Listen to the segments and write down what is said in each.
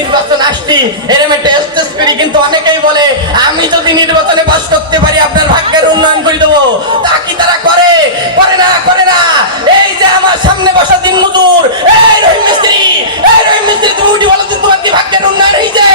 নির্বাচন আসছি, এরম একটা স্টেজ কিন্তু অনেকেই বলে, আমি যদি নির্বাচনে বাস করতে পারি, আপনার ভাগ্যের উন্নয়ন করে দেবো। তা কি তারা করে? করে না করে না। এই যে আমার সামনে বসা দিন মজুর এই রহিম মিস্ত্রি, এই রহিম মিস্ত্রি, তুমি উঠি বলো তোমার কি ভাগ্যের উন্নয়ন হয়েছে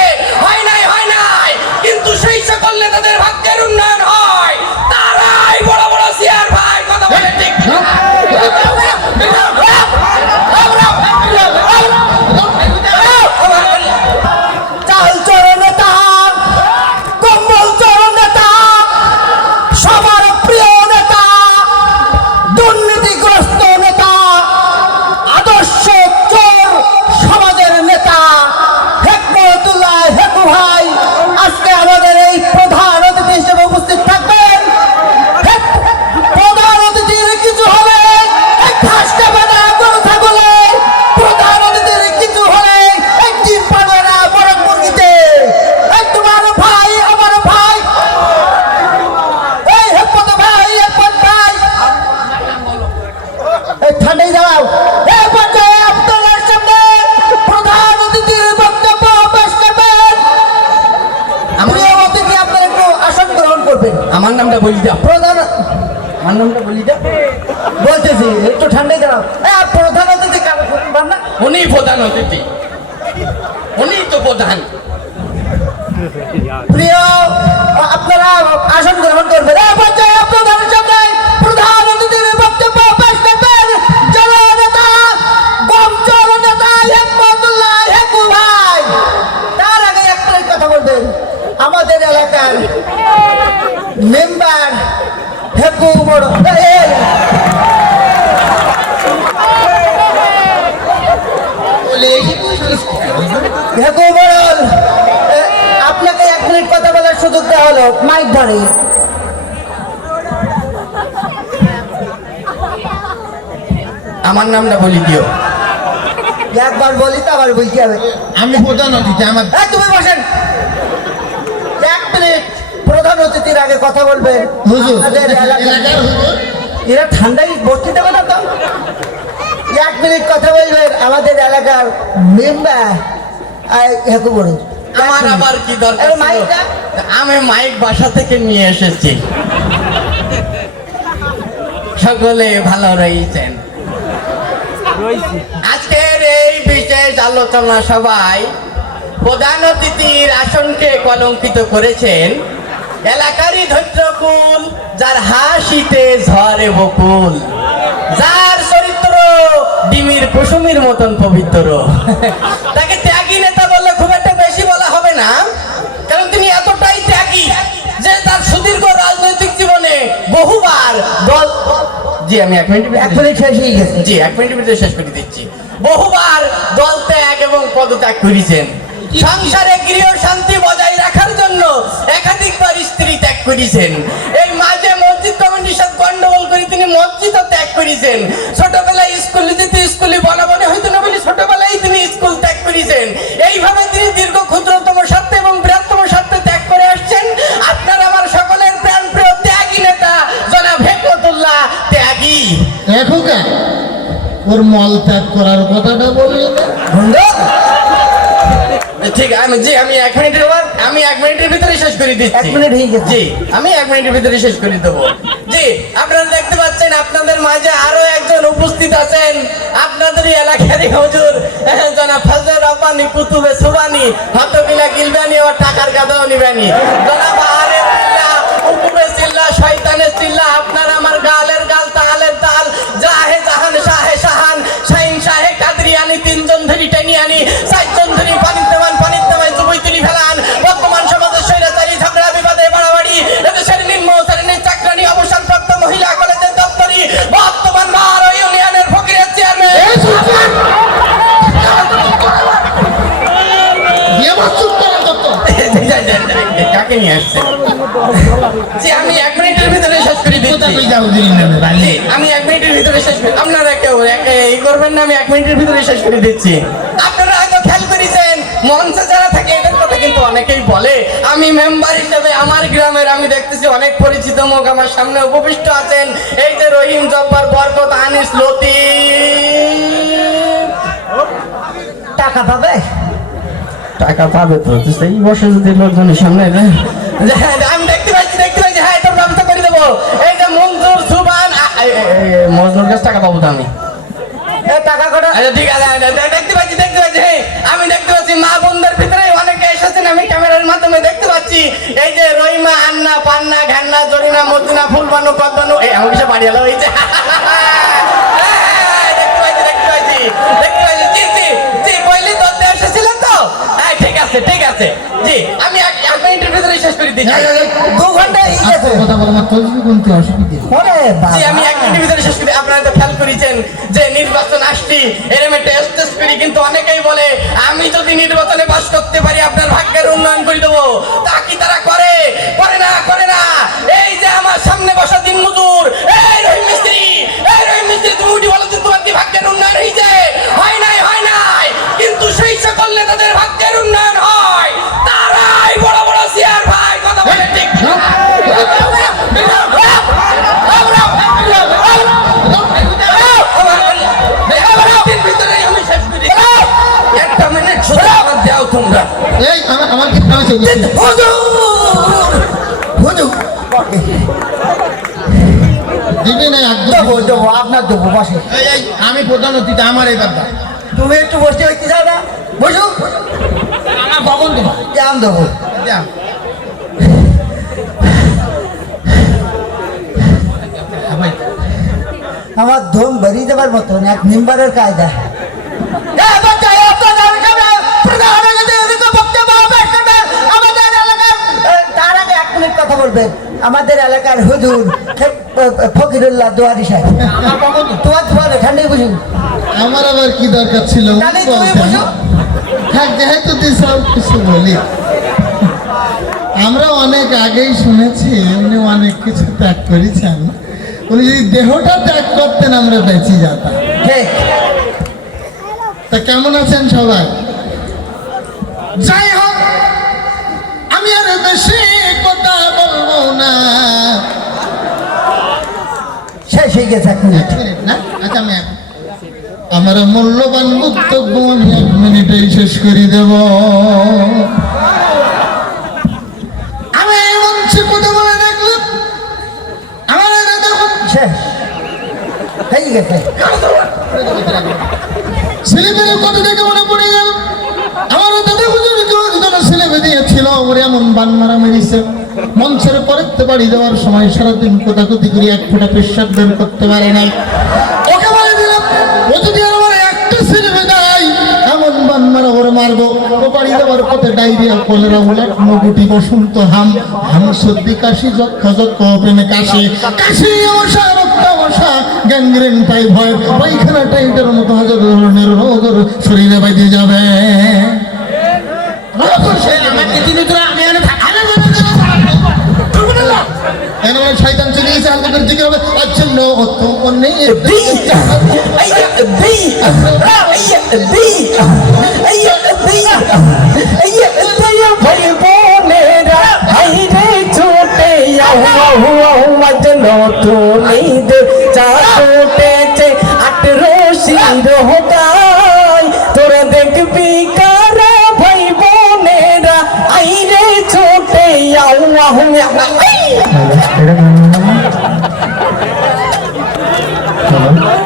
বলি প্রধান আমার নামটা বলি দাও বলতেছি একটু ঠান্ডায় দাঁড়াও। প্রধান অতিথি কারও শুনবেন না? উনি প্রধান অতিথি। উনি তো প্রধান। প্রিয় আপনারা আসন গ্রহণ করবেন। হেকু বড়ল আপনাকে এক মিনিট কথা বলার সুযোগ দেওয়া হলো। মাইক ধরে। আমার নামটা বলি দিও। একবার বলি তো আবার বলতে হবে। আমি প্রধান অতিথি আমার তুমি বসেন। এক মিনিট। প্রধান অতিথির আগে কথা বলবেন। এরা ঠান্ডায় বসতে দেবে না তো? এক মিনিট কথা বলবেন। আমাদের এলাকার মেম্বার হেকু বড়। আমার আবার কি দরকার এই ছিল? মাইকটা? আমি মাইক বাসা থেকে নিয়ে এসেছি। সকলে ভালো রয়েছেন। আজকের এই বিশেষ আলোচনা সবাই প্রধান অতিথির আসনকে কলঙ্কিত করেছেন এলাকারই ধৈর্যকুল যার হাসিতে ঝরে বকুল যার চরিত্র ডিমির কুসুমির মতন পবিত্র। তাকে ত্যাগী বলা হবে না। কারণ তিনি এতটাই ত্যাগী যে তার সুদীর্ঘ রাজনৈতিক জীবনে বহুবার দল জি আমি এক মিনিট এক মিনিট শেষ হয়ে গেছে। জি এক মিনিটের ভিতরে শেষ করে দিচ্ছি। বহুবার দল ত্যাগ এবং পদত্যাগ করেছেন। সংসারে গৃহ শান্তি বজায় রাখার জন্য একাধিকবার স্ত্রী ত্যাগ করেছেন। এই মাঝে মসজিদ কমিটির সাথে গন্ডগোল করে তিনি মসজিদও ত্যাগ করেছেন। ছোটবেলায় স্কুলে দেখো কে ওর মল ত্যাগ করার কথাটা বললে ঠিক আমি জি আমি এক মিনিটের আমি এক মিনিটের ভিতরে শেষ করে দিচ্ছি। এক মিনিট হয়ে গেছে। জি আমি এক মিনিটের ভিতরে শেষ করে দেবো। জি আপনারা দেখতে পাচ্ছেন আপনাদের মাঝে আরও একজন উপস্থিত আছেন। আপনাদেরই এলাকারই হুজুর আহ, জনাব ফজল রব্বানি কুতুবে সুবানি হতবিলা গিলবানি ও টাকার গাদাও নিবানি জনাব নিয়ে আসছে। জি আমি এক মিনিটের ভিতরে শেষ করে দিচ্ছি। আমি এক মিনিটের ভিতরে শেষ করি আপনারা কেউ এই করবেন না আমি এক মিনিটের ভিতরে শেষ করে দিচ্ছি। আপনারা হয়তো খেয়াল করেছেন মঞ্চে যারা থাকে এদের কথা কিন্তু অনেকেই বলে। আমি মেম্বার হিসেবে আমার গ্রামের আমি দেখতেছি অনেক পরিচিত মুখ আমার সামনে উপবিষ্ট আছেন। এই যে রহিম জব্বার বরকত আনিস লতি টাকা পাবে? টাকা পাবে তো সেই বসে যদি লোকজনের সামনে হ্যাঁ, আমি দেখতে পাচ্ছি দেখতে পাচ্ছি হ্যাঁ করে দেবো। এই যে মজনুর কাছে টাকা পাবো তো আমি। টাকা ঠিক আছে দেখতে পাচ্ছি দেখতে পাচ্ছি আমি দেখতে পাচ্ছি মা ভিতরে অনেকে এসেছেন আমি ক্যামেরার মাধ্যমে দেখতে পাচ্ছি। এই যে রহিমা আন্না পান্না ঘান্না জরিনা মদিনা ফুলবানু কদবানু এই আমার কিছু বাড়ি এলো এই যে। আমি এক এক মিনিটের ভিতরে শেষ করে দিচ্ছি দু ঘণ্টা এই গেছে আচ্ছা, কথা বলো না কোনটি অসুবিধে? ওরে জি আমি এক মিনিটের ভিতরে শেষ করি। আপনারা তো খেয়াল করেছেন যে নির্বাচন আসছি। এরম একটা স্টেজ করি কিন্তু অনেকেই বলে আমি যদি নির্বাচনে পাস করতে পারি আপনার ভাগ্যের উন্নয়ন করে দেবো। তা কি তারা করে? করে না করে না। এই যে আমার হুজুর দিবি না একদম দেবো আপনার দেবো বসে আমি প্রধান অতিথি আমার এই ব্যাপার। তুমি একটু বসে হইতে চাও না বসো। আমার কখন দেবো। জান দেবো। আমার ধম দেবার মতন এক মেম্বারের কায়দা। বলবেন আমাদের এলাকার হুজুর ফকিরুল্লাহ দুয়ারি সাহেব? তোমার তোমার এখানেই বুঝুন। আমার আবার কি দরকার ছিল। থাক যেহেতু তুই সব কিছু বলি। আমরা অনেক আগেই শুনেছি উনি অনেক কিছু ত্যাগ করেছেন। উনি যদি দেহটা ত্যাগ করতেন আমরা বেঁচে যেতাম। তা কেমন আছেন সবাই? যাই হোক এক মিনিট। না? আচ্ছা আমি আমার মূল্যবান বক্তব্য আমি এক মিনিটেই শেষ করে দেব। আমি এই মঞ্চে কথা বলে দেখলাম। আমার এটা শেষ। হয়ে গেছে। ছেলেমেয়ে কথা দেখে মনে পড়ে গেল। আমার দাদা হুজুর ছিল ওরে এমন বান মারা মেরেছে। মঞ্চের পরেতে বাড়ি দেওয়ার সময় সারাদিন কোথাকুতি করে এক ফোঁটা পেশাব বের করতে পারে নাই ওকে বলে দিলাম, ও যদি আমার একটা ছেলে দেয়, এমন বান মারা ওরে মারবো। ও বাড়ি দেওয়ার পথে ডায়রিয়া, কলেরা, উলাট মগুটি বসন্ত হাম হাম সর্দি, কাশি, যক্ষা, যক্ষ, প্রেমে কাশি। কাশি অবসা শরীরে বাইতে যাবে। কেন শয়তান চলে গেছে আল্লাহর দিকে হবে জন্য অত অনেক তোরা দেখবি কারা ভাই বোনেরা আইরে ছোটে இடம்